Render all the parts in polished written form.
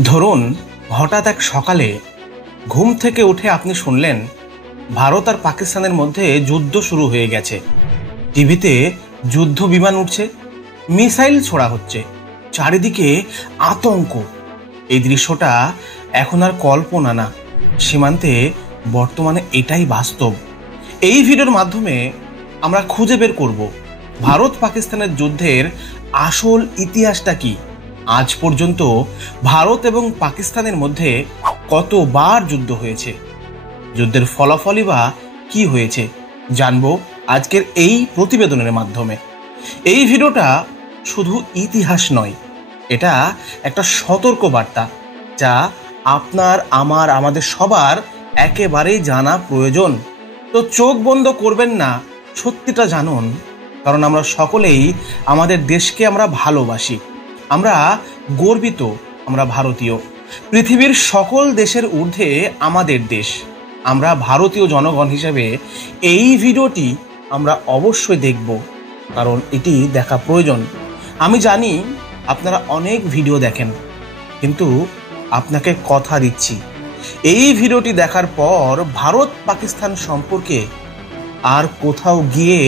ধরুন হঠাৎ এক সকালে ঘুম থেকে উঠে আপনি শুনলেন ভারত আর পাকিস্তানের মধ্যে যুদ্ধ শুরু হয়ে গেছে। টিভিতে যুদ্ধ বিমান উঠছে, মিসাইল ছোড়া হচ্ছে, চারিদিকে আতঙ্ক। এই দৃশ্যটা এখন আর কল্পনা না, সীমান্তে বর্তমানে এটাই বাস্তব। এই ভিডিওর মাধ্যমে আমরা খুঁজে বের করব ভারত পাকিস্তানের যুদ্ধের আসল ইতিহাসটা কি, আজ পর্যন্ত ভারত এবং পাকিস্তানের মধ্যে কতবার যুদ্ধ হয়েছে, যুদ্ধের ফলাফলই বা কি হয়েছে, জানবো আজকের এই প্রতিবেদনের মাধ্যমে। এই ভিডিওটা শুধু ইতিহাস নয়, এটা একটা সতর্ক বার্তা যা আপনার আমাদের সবার একেবারেই জানা প্রয়োজন। তো চোখ বন্ধ করবেন না, সত্যিটা জানুন, কারণ আমরা সকলেই আমাদের দেশকে আমরা ভালোবাসি, আমরা গর্বিত, আমরা ভারতীয়। পৃথিবীর সকল দেশের ঊর্ধ্বে আমাদের দেশ। আমরা ভারতীয় জনগণ হিসেবে এই ভিডিওটি আমরা অবশ্যই দেখব, কারণ এটি দেখা প্রয়োজন। আমি জানি আপনারা অনেক ভিডিও দেখেন, কিন্তু আপনাকে কথা দিচ্ছি, এই ভিডিওটি দেখার পর ভারত পাকিস্তান সম্পর্কে আর কোথাও গিয়ে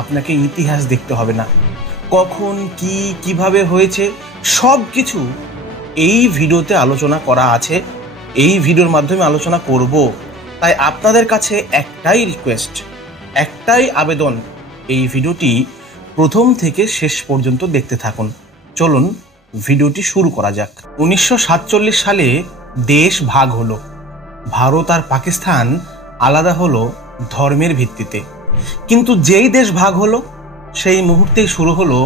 আপনাকে ইতিহাস দেখতে হবে না। কখন কি কিভাবে হয়েছে সব কিছু এই ভিডিওতে আলোচনা করা আছে, এই ভিডিওর মাধ্যমে আলোচনা করব। তাই আপনাদের কাছে একটাই রিকোয়েস্ট, একটাই আবেদন, এই ভিডিওটি প্রথম থেকে শেষ পর্যন্ত দেখতে থাকুন। চলুন ভিডিওটি শুরু করা যাক। 1947 সালে দেশ ভাগ হলো। ভারত আর পাকিস্তান আলাদা হলো ধর্মের ভিত্তিতে, কিন্তু যেই দেশ ভাগ হলো সেই মুহূর্তেই শুরু হলো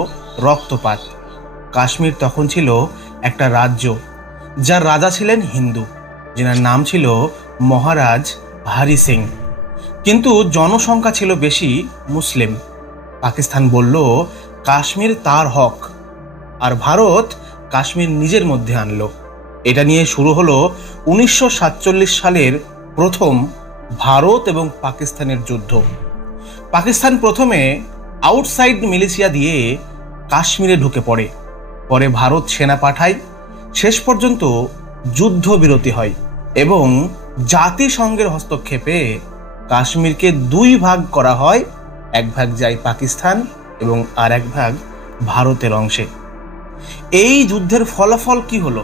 রক্তপাত। কাশ্মীর তখন ছিল একটা রাজ্য, যার রাজা ছিলেন হিন্দু, যেনার নাম ছিল মহারাজ হরি সিং, কিন্তু জনসংখ্যা ছিল বেশি মুসলিম। পাকিস্তান বলল কাশ্মীর তার হক, আর ভারত কাশ্মীর নিজের মধ্যে আনলো। এটা নিয়ে শুরু হলো 1947 সালের প্রথম ভারত এবং পাকিস্তানের যুদ্ধ। পাকিস্তান প্রথমে আউটসাইড মিলিশিয়া দিয়ে কাশ্মীরে ঢুকে পড়ে, পরে ভারত সেনা পাঠায়। শেষ পর্যন্ত যুদ্ধবিরতি হয় এবং জাতিসংঘের হস্তক্ষেপে কাশ্মীরকে দুই ভাগ করা হয়, এক ভাগ যায় পাকিস্তান এবং আর এক ভাগ ভারতের অংশে। এই যুদ্ধের ফলাফল কি হলো?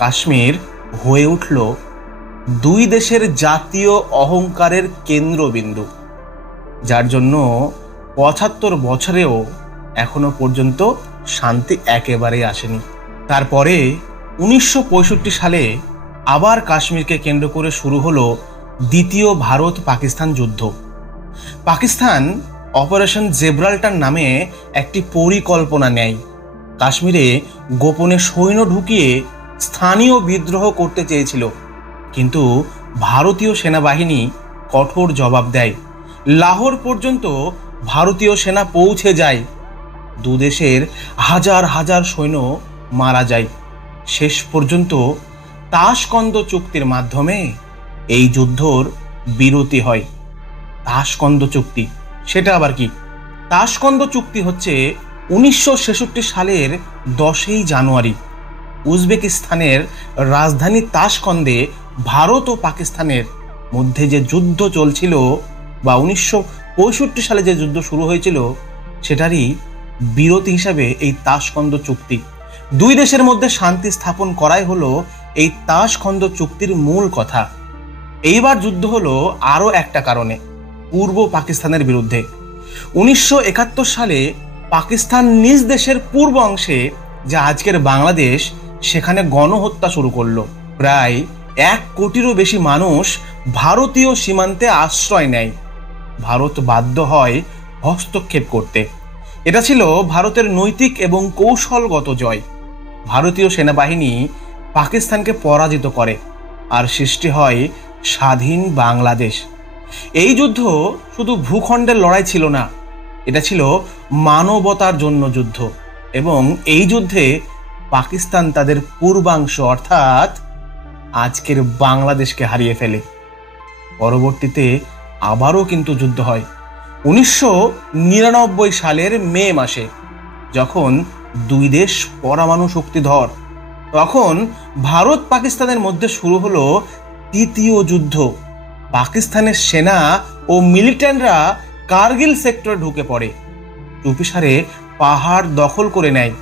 কাশ্মীর হয়ে উঠল দুই দেশের জাতীয় অহংকারের কেন্দ্রবিন্দু, যার জন্য 75 বছরেও এখনো পর্যন্ত শান্তি একেবারেই আসেনি। তারপরে 1965 সালে আবার কাশ্মীরকে কেন্দ্র করে শুরু হলো দ্বিতীয় ভারত পাকিস্তান যুদ্ধ। পাকিস্তান অপারেশন জেব্রাল্টার নামে একটি পরিকল্পনা নেয়। কাশ্মীরে গোপনে সৈন্য ঢুকিয়ে স্থানীয় বিদ্রোহ করতে চেয়েছিল, কিন্তু ভারতীয় সেনাবাহিনী কঠোর জবাব দেয়। লাহোর পর্যন্ত ভারতীয় সেনা পৌঁছে যায়, দুদেশের হাজার হাজার সৈন্য মারা যায়। শেষ পর্যন্ত তাশকন্দ চুক্তির মাধ্যমে এই যুদ্ধর বিরতি হয়। তাশকন্দ চুক্তি সেটা আবার কি? তাশকন্দ চুক্তি হচ্ছে 1966 সালের 10ই জানুয়ারি উজবেকিস্তানের রাজধানী তাশকন্দে ভারত ও পাকিস্তানের মধ্যে যে যুদ্ধ চলছিল, বা 1965 সালে যে যুদ্ধ শুরু হয়েছিল, সেটারই বিরতি হিসাবে এই তাশকন্দ চুক্তি। দুই দেশের মধ্যে শান্তি স্থাপন করাই হলো এই তাশকন্দ চুক্তির মূল কথা। এইবার যুদ্ধ হলো আরও একটা কারণে, পূর্ব পাকিস্তানের বিরুদ্ধে। 1971 সালে পাকিস্তান নিজ দেশের পূর্ব অংশে, যা আজকের বাংলাদেশ, সেখানে গণহত্যা শুরু করলো। প্রায় 1 কোটিরও বেশি মানুষ ভারতীয় সীমান্তে আশ্রয় নেয়। ভারত বাধ্য হয় হস্তক্ষেপ করতে। এটা ছিল ভারতের নৈতিক এবং কৌশলগত জয়। ভারতীয় সেনাবাহিনী পাকিস্তানকে পরাজিত করে, আর সৃষ্টি হয় স্বাধীন বাংলাদেশ। এই যুদ্ধ শুধু ভূখণ্ডের লড়াই ছিল না, এটা ছিল মানবতার জন্য যুদ্ধ। এবং এই যুদ্ধে পাকিস্তান তাদের পূর্বাংশ অর্থাৎ আজকের বাংলাদেশকে হারিয়ে ফেলে। পরবর্তীতে আবারও কিন্তু যুদ্ধ হয় 1999 সালের মে মাসে, যখন দুই দেশ পরমাণু শক্তিধর। তখন ভারত পাকিস্তানের মধ্যে শুরু হলো তৃতীয় যুদ্ধ। পাকিস্তানের সেনা ও মিলিটেন্টরা কার্গিল সেক্টরে ঢুকে পড়ে, চুপিসারে পাহাড় দখল করে নেয়।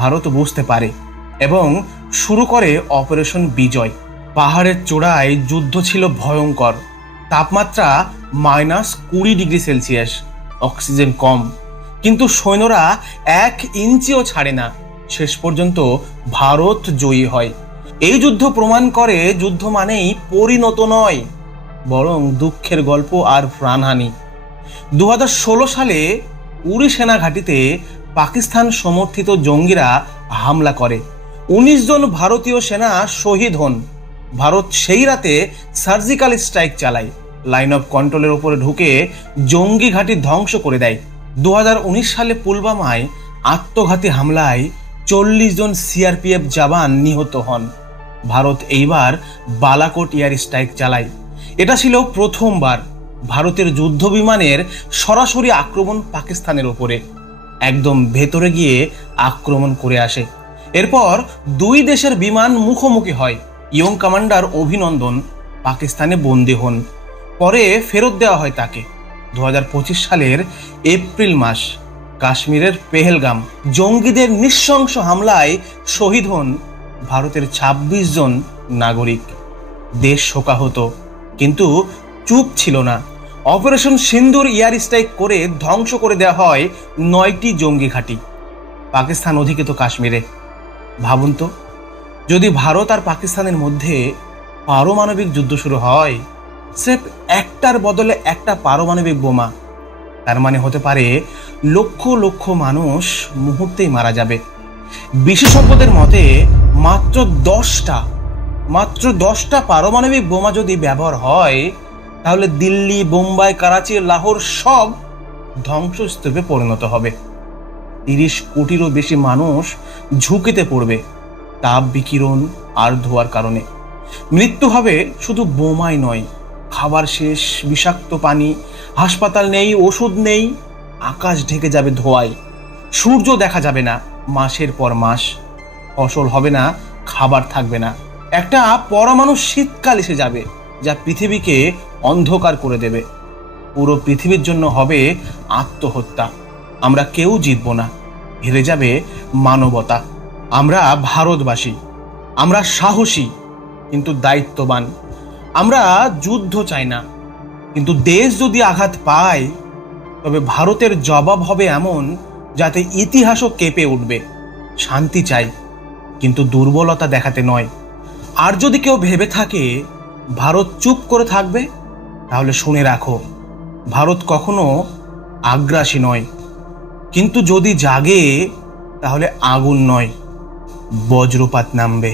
ভারত বুঝতে পারে এবং শুরু করে অপারেশন বিজয়। পাহাড়ের চূড়ায় যুদ্ধ ছিল ভয়ঙ্কর, তাপমাত্রা -20°C, অক্সিজেন কম, কিন্তু সৈন্যরা 1 ইঞ্চিও ছাড়ে না। শেষ পর্যন্ত ভারত জয়ী হয়। এই যুদ্ধ প্রমাণ করে যুদ্ধ মানেই পরিণত নয়, বরং দুঃখের গল্প আর প্রাণহানি। 2016 সালে উরি সেনা ঘাঁটিতে পাকিস্তান সমর্থিত জঙ্গিরা হামলা করে, 19 জন ভারতীয় সেনা শহীদ হন। ভারত সেই রাতে সার্জিক্যাল স্ট্রাইক চালায়, লাইন অফ কন্ট্রোলের উপরে ঢুকে জঙ্গি ঘাঁটি ধ্বংস করে দেয়। 2019 সালে পুলওয়ামায় আত্মঘাতী হামলায় 40 জন সিআরপিএফ জওয়ান নিহত হন। ভারত এইবার বালাকোট এয়ার স্ট্রাইক চালায়। এটা ছিল প্রথমবার ভারতের যুদ্ধ বিমানের সরাসরি আক্রমণ পাকিস্তানের উপরে, একদম ভেতরে গিয়ে আক্রমণ করে আসে। এরপর 2 দেশের বিমান মুখোমুখি হয়। ইয়ং কমান্ডার অভিনন্দন পাকিস্তানে বন্দী হন, পরে ফেরত দেওয়া হয় তাকে। 2025 সালের এপ্রিল মাস কাশ্মীরের পেহেলগাম জঙ্গিদের নৃশংস হামলায় শহীদ হন ভারতের 26 জন নাগরিক। দেশ শোকাহত, কিন্তু চুপ ছিল না। অপারেশন সিন্দুর এয়ার স্ট্রাইক করে ধ্বংস করে দেওয়া হয় 9টি জঙ্গি ঘাঁটি পাকিস্তান অধিকৃত কাশ্মীরে। ভাবুন তো, যদি ভারত আর পাকিস্তানের মধ্যে পারমাণবিক যুদ্ধ শুরু হয়, স্রেফ একটার বদলে একটা পারমাণবিক বোমা, তার মানে হতে পারে লক্ষ লক্ষ মানুষ মুহূর্তেই মারা যাবে। বিশেষজ্ঞদের মতে মাত্র 10টা পারমাণবিক বোমা যদি ব্যবহার হয়, তাহলে দিল্লি, বোম্বাই, করাচি, লাহোর সব ধ্বংসস্তূপে পরিণত হবে। 30 কোটিরও বেশি মানুষ ঝুঁকিতে পড়বে তাপ বিকিরণ আর ধোঁয়ার কারণে। মৃত্যু হবে শুধু বোমাই নয়, খাবার শেষ, বিষাক্ত পানি, হাসপাতাল নেই, ওষুধ নেই, আকাশ ঢেকে যাবে ধোঁয়ায়, সূর্য দেখা যাবে না মাসের পর মাস, ফসল হবে না, খাবার থাকবে না। একটা পরমাণু শীতকাল এসে যাবে যা পৃথিবীকে অন্ধকার করে দেবে। পুরো পৃথিবীর জন্য হবে আত্মহত্যা। আমরা কেউ জিতব না, হেরে যাবে মানবতা। আমরা ভারতবাসী, আমরা সাহসী কিন্তু দায়িত্ববান। আমরা যুদ্ধ চাই না, কিন্তু দেশ যদি আঘাত পায়, তবে ভারতের জবাব হবে এমন যাতে ইতিহাসও কেঁপে উঠবে। শান্তি চাই, কিন্তু দুর্বলতা দেখাতে নয়। আর যদি কেউ ভেবে থাকে ভারত চুপ করে থাকবে, তাহলে শুনে রাখো, ভারত কখনো আগ্রাসী নয়, কিন্তু যদি জাগে তাহলে আগুন নয়, বজ্রপাত নামবে।